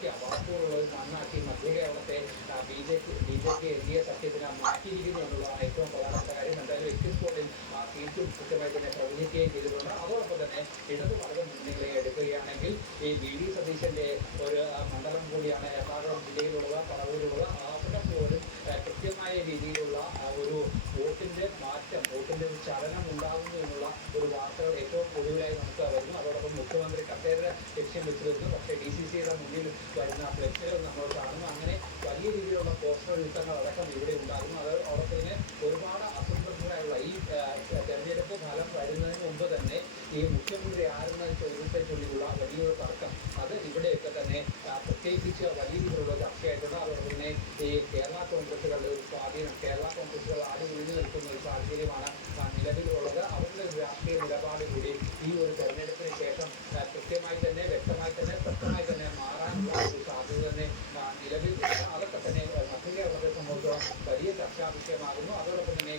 അത്രയ്ക്ക് അവാക്കുകളുള്ള ഒരു മണ്ണാക്കി മധ്യ കേരളത്തെ B J P N D A സഖ്യത്തിന് മാറ്റിയിരിക്കുന്നു എന്നുള്ളതാണ് ഏറ്റവും പ്രധാനപ്പെട്ട കാര്യം. എന്തായാലും എക്സിറ്റ് പോളിൽ ആ സീറ്റും കൃത്യമായി തന്നെ പ്രവചിക്കുകയും ചെയ്തിട്ടുണ്ട്. അതോടൊപ്പം തന്നെ ഇടതുവർഗ മുന്നണികളെ എടുക്കുകയാണെങ്കിൽ ഈ വി ഡി സതീശന്റെ ഒരു മണ്ഡലം കൂടിയാണ് എറണാകുളം ജില്ലയിലുള്ളത്, പറവൂരുള്ളത്. അവിടെ പോലും കൃത്യമായ രീതിയിലുള്ള ഒരു വോട്ടിന്റെ മാറ്റം, വോട്ടിന്റെ ഒരു ചലനം ഉണ്ടാകുന്നു എന്നുള്ള ഒരു വാർത്തകൾ ഏറ്റവും ഒടുവിലായി നമുക്ക് വരുന്നു. അതോടൊപ്പം മുഖ്യമന്ത്രി കസേര ലക്ഷ്യം വെച്ചിരുന്നു. പക്ഷേ DCCയുടെ മുന്നിൽ വരുന്ന ഫ്ലെക്സുകൾ നമ്മൾ കാണുന്നു. അങ്ങനെ വലിയ രീതിയിലുള്ള പോസ്റ്റർ യുദ്ധങ്ങൾ അടക്കം ഇവിടെ ഉണ്ടാകുന്നു. അതോടൊപ്പം തന്നെ ഒരുപാട് അസംതൃപ്തരായുള്ള ഈ തെരഞ്ഞെടുപ്പ് ഫലം വരുന്നതിന് മുമ്പ് തന്നെ ഈ മുഖ്യമന്ത്രി ആരെന്ന ചോദ്യത്തെ ചൊല്ലിയുള്ള വലിയൊരു തർക്കം അത് ഇവിടെയൊക്കെ തന്നെ പ്രത്യേകിച്ച് വലിയ രീതിയിലുള്ള ചർച്ചയായിട്ടുണ്ട്. അതോടൊപ്പം തന്നെ ഈ കേരള കോൺഗ്രസുകളുടെ ഒരു സ്വാധീനം, കേരള കോൺഗ്രസുകൾ ആരും ഒഴിഞ്ഞു നിൽക്കുന്ന ഒരു സാഹചര്യമാണ് നിലവിലുള്ളത്. അവരുടെ രാഷ്ട്രീയ നിലപാട് കൂടി ഈ ഒരു തെരഞ്ഞെടുപ്പിന് ശേഷം കൃത്യമായി തന്നെ വ്യക്തമായി തന്നെ മാറാനുള്ള ഒരു സാധ്യത തന്നെ നിലവിൽ അതൊക്കെ തന്നെ മധ്യ കേരളത്തെ സംബന്ധിച്ചോളം വലിയ ചർച്ചാ വിഷയമാകുന്നു. അതോടൊപ്പം തന്നെ